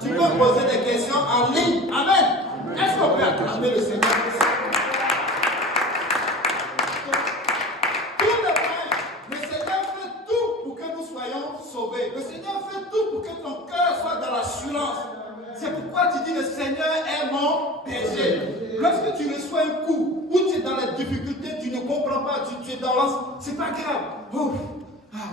Tu peux poser des questions en ligne. Amen. Est-ce qu'on peut acclamer le Seigneur pour ça? Tout le temps, le Seigneur fait tout pour que nous soyons sauvés. Le Seigneur fait tout pour que ton cœur soit dans l'assurance. C'est pourquoi tu dis le Seigneur est mon berger. Lorsque tu reçois un coup, ou tu es dans la difficulté, tu ne comprends pas, tu es dans l'anse, c'est pas grave. Oh,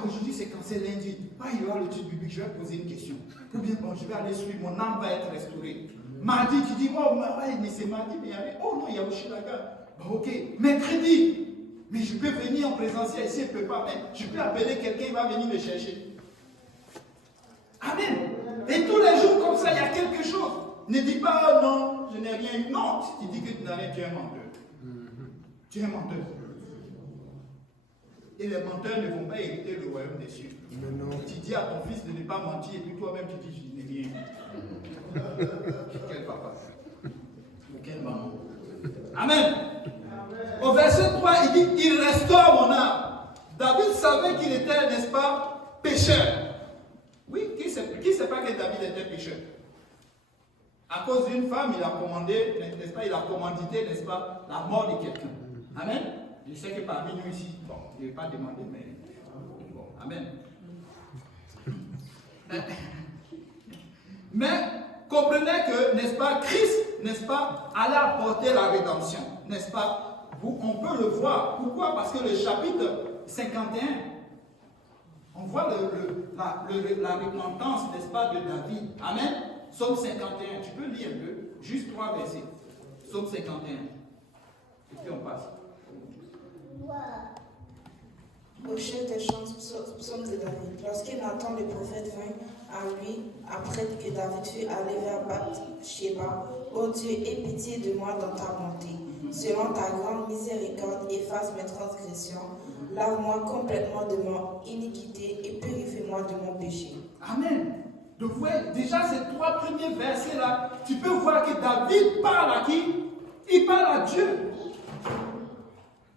aujourd'hui c'est quand c'est lundi. Il y aura l'étude biblique, je vais poser une question. Ou bien bon, je vais aller suivre, mon âme va être restaurée. Mardi, tu dis, oh, mais c'est mardi, mais oh non, il y a Oshilaga. Bon, ok. Mercredi, mais je peux venir en présentiel, ici, je ne peux pas, mais je peux appeler quelqu'un, il va venir me chercher. Amen. Et tous les jours comme ça, il y a quelque chose. Ne dis pas, oh non, je n'ai rien eu. Non, si tu dis que tu n'as rien, tu es un menteur. Tu es un menteur. Et les menteurs ne vont pas hériter le royaume des cieux. Tu dis à ton fils de ne pas mentir, et puis toi-même tu dis, je n'ai rien eu. Quel papa? Ou quelle maman? Amen. Au verset 3, il dit, il restaure mon âme. David savait qu'il était, n'est-ce pas, pécheur. Oui, qui ne sait pas que David était pécheur? À cause d'une femme, il a commandé, n'est-ce pas, il a commandité, n'est-ce pas, la mort de quelqu'un. Amen. Je sais que parmi nous ici, bon, je ne vais pas demander, mais bon, amen. Mais comprenez que, n'est-ce pas, Christ, n'est-ce pas, allait apporter la rédemption, n'est-ce pas? On peut le voir. Pourquoi? Parce que le chapitre 51, on voit la repentance, n'est-ce pas, de David. Amen. Psaume 51, tu peux lire un peu, juste 3 versets. Psaume 51. Et puis on passe. Au chef des chants, psaume de David. Lorsque Nathan le prophète vint à lui, après que David fut allé vers Bathsheba, ô Dieu, aie pitié de moi dans ta bonté. Selon ta grande miséricorde, efface mes transgressions. Lave-moi complètement de mon iniquité et purifie-moi de mon péché. Amen. Donc, ouais, déjà ces 3 premiers versets-là, tu peux voir que David parle à qui? Il parle à Dieu.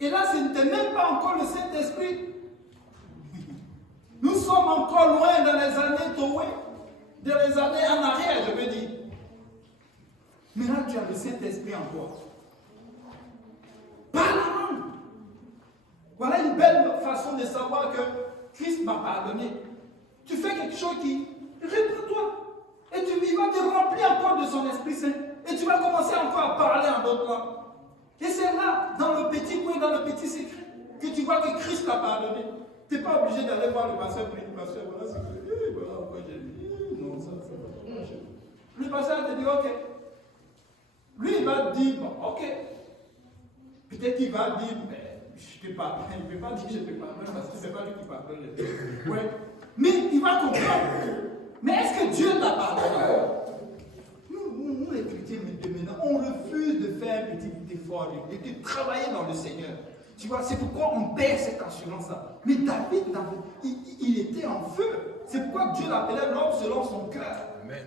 Et là, ce n'était même pas encore le Saint-Esprit. Nous sommes encore loin dans les années Toé, dans les années en arrière, je veux dire. Mais là, tu as le Saint-Esprit en toi. Parle à nous. Voilà une belle façon de savoir que Christ m'a pardonné. Tu fais quelque chose qui réponds-toi. Et il va te remplir encore de son Esprit Saint. Et tu vas commencer encore à parler en d'autres langues. Et c'est là, dans le petit coin, dans le petit secret, que tu vois que Christ t'a pardonné. Tu n'es pas obligé d'aller voir le pasteur pour dire, pasteur, voilà ce que voilà pourquoi j'ai dit. Non, ça. Le pasteur te dit, ok. Lui, il va te dire, bon, ok. Peut-être qu'il va dire, mais je te pardonne. Il ne peut pas dire je te pardonne parce que ce n'est pas lui qui pardonne les gens. Ouais. Mais il va comprendre. Mais est-ce que Dieu t'a pardonné? Nous, les chrétiens, maintenant, on refuse de faire un petit effort, de travailler dans le Seigneur. Tu vois, c'est pourquoi on perd cette assurance-là. Mais David, il était en feu. C'est pourquoi Dieu l'appelait l'homme selon son cœur. Amen.